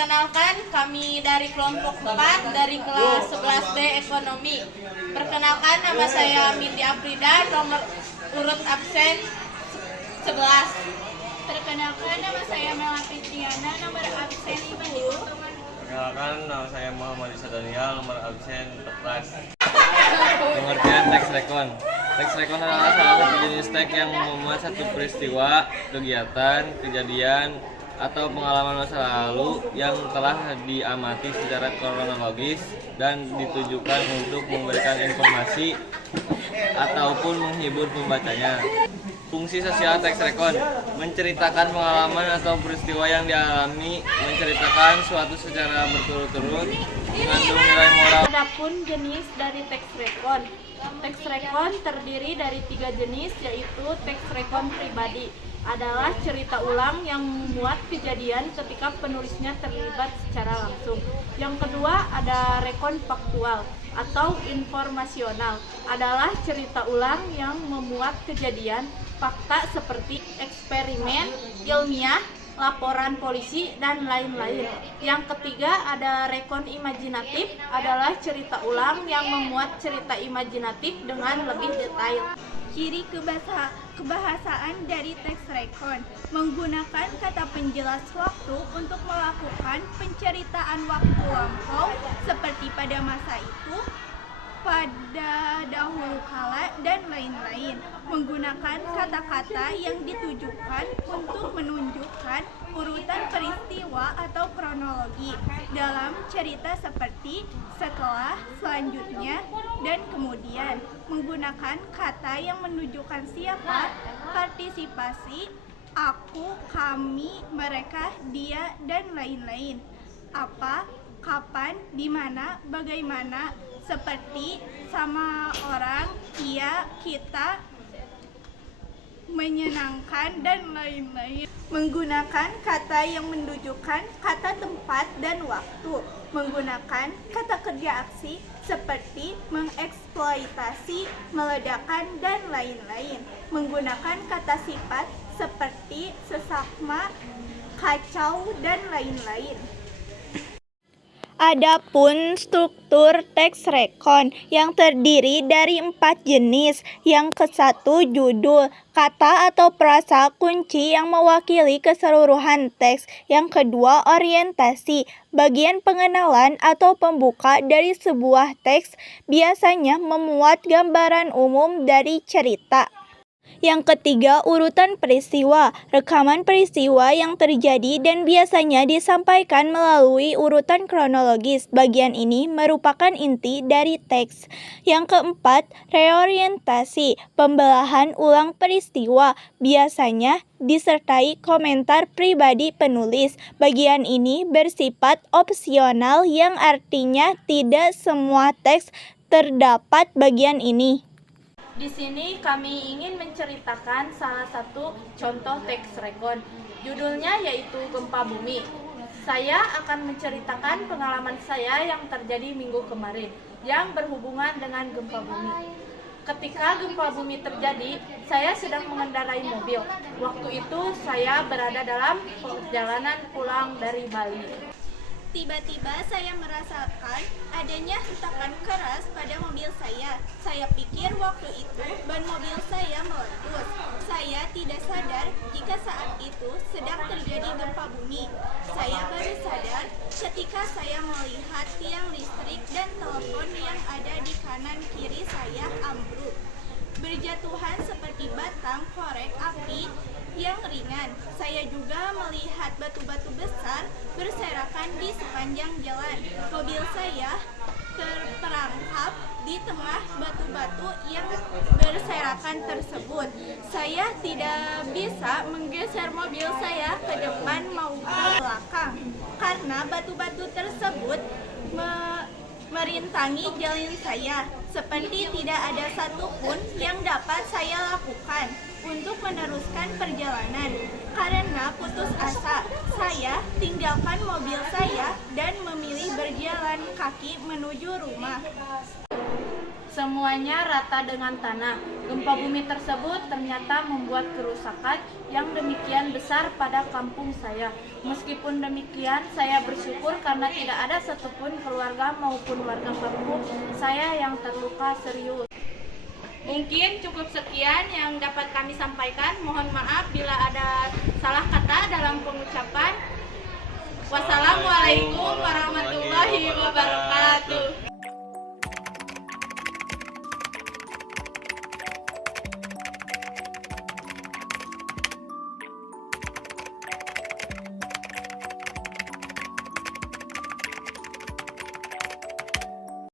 Perkenalkan, kami dari kelompok 4 dari kelas 11B Ekonomi. Perkenalkan, nama saya Mindi Afrida, nomor urut absen 11. Perkenalkan, nama saya Melati Triana, nomor absen 50. Perkenalkan, nama saya Muhammad Isa Daniel, nomor absen 14. Pengertian teks rekon. Teks rekon adalah salah satu jenis teks yang memuat satu peristiwa, kegiatan, kejadian, atau pengalaman masa lalu yang telah diamati secara kronologis dan ditujukan untuk memberikan informasi ataupun menghibur pembacanya. Fungsi sosial teks rekon: menceritakan pengalaman atau peristiwa yang dialami, menceritakan suatu secara berturut-turut, mengandung nilai moral. Adapun jenis dari teks rekon. Teks rekon terdiri dari 3 jenis, yaitu teks rekon pribadi adalah cerita ulang yang memuat kejadian ketika penulisnya terlibat secara langsung. Yang kedua ada rekon faktual atau informasional, adalah cerita ulang yang memuat kejadian fakta seperti eksperimen ilmiah, laporan polisi, dan lain-lain. Yang ketiga ada rekon imajinatif, adalah cerita ulang yang memuat cerita imajinatif dengan lebih detail. Ciri kebahasaan dari teks rekon: menggunakan kata penjelas waktu untuk melakukan penceritaan waktu lampau seperti pada masa itu, pada dahulu kala, dan lain-lain. Menggunakan kata-kata yang ditujukan untuk menunjukkan urutan peristiwa atau kronologi dalam cerita seperti setelah, selanjutnya, dan kemudian. Menggunakan kata yang menunjukkan siapa, partisipasi, aku, kami, mereka, dia, dan lain-lain. Apa, kapan, di mana, bagaimana, seperti, sama orang, ia, kita, menyenangkan, dan lain-lain. Menggunakan kata yang menunjukkan kata tempat dan waktu. Menggunakan kata kerja aksi seperti mengeksploitasi, meledakan, dan lain-lain. Menggunakan kata sifat seperti sesakma, kacau, dan lain-lain. Adapun struktur teks rekon yang terdiri dari 4 jenis. Yang ke-1 judul, kata atau frasa kunci yang mewakili keseluruhan teks. Yang kedua orientasi, bagian pengenalan atau pembuka dari sebuah teks, biasanya memuat gambaran umum dari cerita. Yang ketiga urutan peristiwa, rekaman peristiwa yang terjadi dan biasanya disampaikan melalui urutan kronologis. Bagian ini merupakan inti dari teks. Yang keempat reorientasi, pembelahan ulang peristiwa, biasanya disertai komentar pribadi penulis. Bagian ini bersifat opsional yang artinya tidak semua teks terdapat bagian ini. Di sini kami ingin menceritakan salah satu contoh teks rekon. Judulnya yaitu Gempa Bumi. Saya akan menceritakan pengalaman saya yang terjadi minggu kemarin yang berhubungan dengan gempa bumi. Ketika gempa bumi terjadi, saya sedang mengendarai mobil. Waktu itu saya berada dalam perjalanan pulang dari Bali. Tiba-tiba saya merasakan adanya hentakan keras pada mobil saya. Saya pikir waktu itu ban mobil saya meletus. Saya tidak sadar jika saat itu sedang terjadi gempa bumi. Saya baru sadar ketika saya melihat tiang listrik dan telepon yang ada di kanan kiri saya ambruk, berjatuhan seperti batang korek api yang ringan. Saya juga melihat batu-batu besar berserakan di sepanjang jalan. Mobil saya terperangkap di tengah batu-batu yang berserakan tersebut. Saya tidak bisa menggeser mobil saya ke depan maupun ke belakang karena batu-batu tersebut merintangi jalan saya. Seperti tidak ada satupun yang dapat saya lakukan untuk meneruskan perjalanan. Karena putus asa, saya tinggalkan mobil saya dan memilih berjalan kaki menuju rumah. Semuanya rata dengan tanah. Gempa bumi tersebut ternyata membuat kerusakan yang demikian besar pada kampung saya. Meskipun demikian, saya bersyukur karena tidak ada satupun keluarga maupun warga kampung saya yang terluka serius. Mungkin cukup sekian yang dapat kami sampaikan. Mohon maaf bila ada salah kata dalam pengucapan. Wassalamualaikum warahmatullahi wabarakatuh.